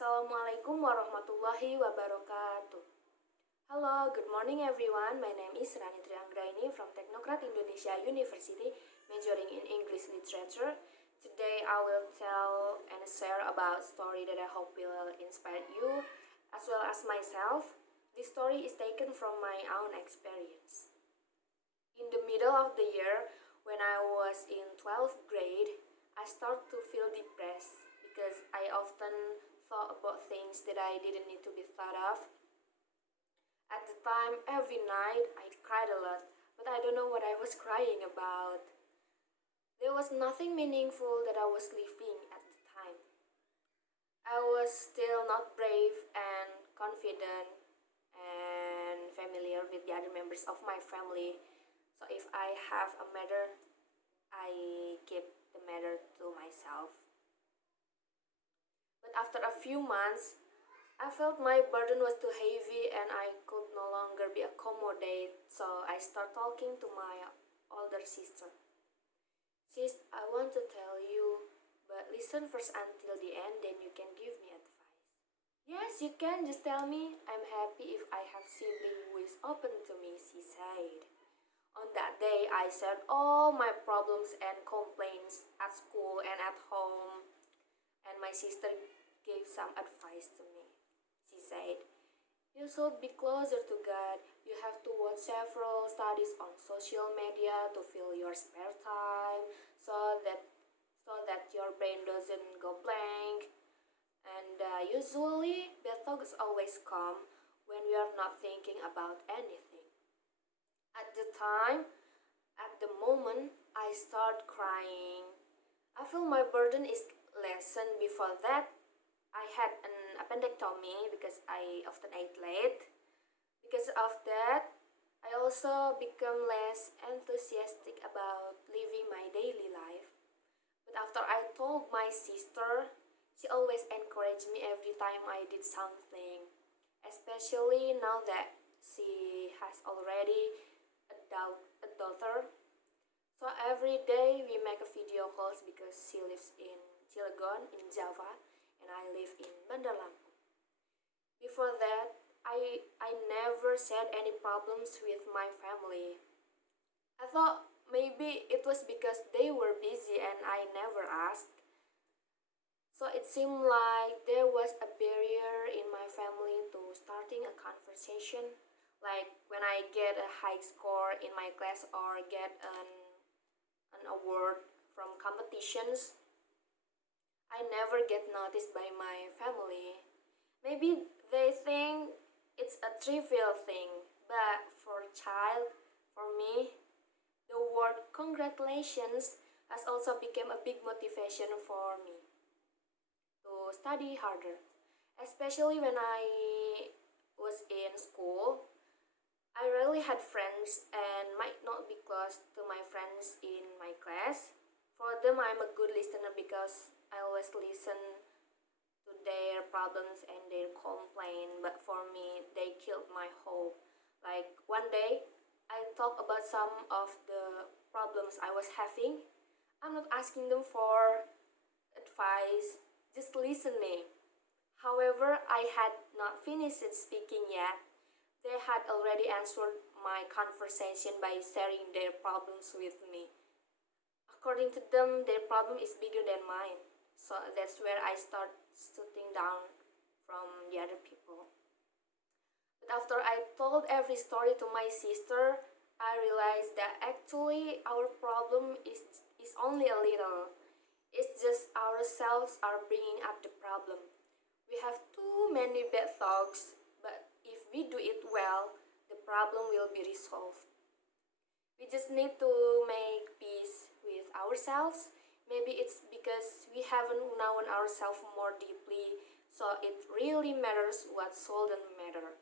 Assalamualaikum warahmatullahi wabarakatuh. Hello, good morning everyone. My name is Rani Trianggraini from Teknokrat Indonesia University, majoring in English Literature. Today I will tell and share about a story that I hope will inspire you as well as myself. This story is taken from my own experience. In the middle of the year, when I was in 12th grade, I started to feel depressed because I often thought about things that I didn't need to be thought of. At the time, every night, I cried a lot, but I don't know what I was crying about. There was nothing meaningful that I was living at the time. I was still not brave and confident and familiar with the other members of my family. So if I have a matter, I keep the matter to myself. But after a few months, I felt my burden was too heavy and I could no longer be accommodated, so I started talking to my older sister. Sis, I want to tell you, but listen first until the end, then you can give me advice. Yes, you can, just tell me. I'm happy if I have sibling who is open to me, she said. On that day, I shared all my problems and complaints at school and at home, and my sister gave some advice to me. She said, "You should be closer to God. You have to watch several studies on social media to fill your spare time so that your brain doesn't go blank. And usually, bad thoughts always come when we are not thinking about anything." At the time, at the moment, I start crying. I feel my burden is lessened. Before that, I had an appendectomy because I often ate late. Because of that, I also become less enthusiastic about living my daily life. But after I told my sister, she always encouraged me every time I did something, especially now that she has already a daughter. So every day we make a video calls because she lives in Cilegon in Java and I live in Bandar Lampung. Before that, I never shared any problems with my family. I thought maybe it was because they were busy and I never asked. So it seemed like there was a barrier in my family to starting a conversation. Like when I get a high score in my class or get an award from competitions, I never get noticed by my family. Maybe they think it's a trivial thing, but for a child, for me, the word congratulations has also become a big motivation for me to study harder. Especially when I was in school, I rarely had friends and might not be close to my friends in my class. For them, I'm a good listener because I always listen to their problems and their complaint, but for me, they killed my hope. Like one day, I talked about some of the problems I was having. I'm not asking them for advice, just listening. However, I had not finished speaking yet. They had already answered my conversation by sharing their problems with me. According to them, their problem is bigger than mine. So that's where I start shutting down from the other people. But after I told every story to my sister, I realized that actually our problem is only a little. It's just ourselves are bringing up the problem. We have too many bad thoughts, but if we do it well, the problem will be resolved. We just need to make peace with ourselves. Maybe it's because we haven't known ourselves more deeply, so it really matters what shouldn't matter.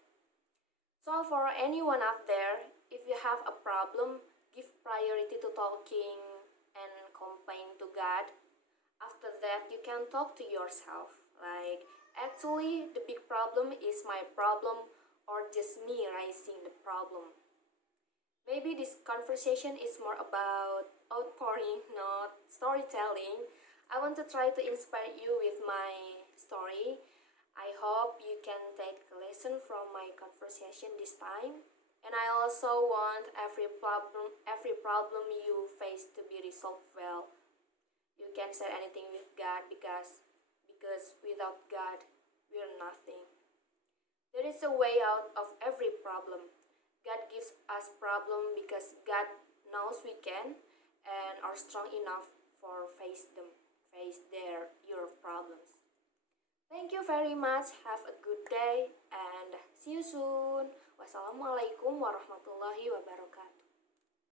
So, for anyone out there, if you have a problem, give priority to talking and complain to God. After that, you can talk to yourself. Like, actually, the big problem is my problem or just me raising the problem. Maybe this conversation is more about outpouring, not storytelling. I want to try to inspire you with my story. can take a lesson from my conversation this time. And I also want every problem you face to be resolved well. You can say anything with God because without God we're nothing. There is a way out of every problem. God gives us problem because God knows we can and are strong enough for face their your problems. Thank you very much. Have a good day and see you soon. Wassalamualaikum warahmatullahi wabarakatuh.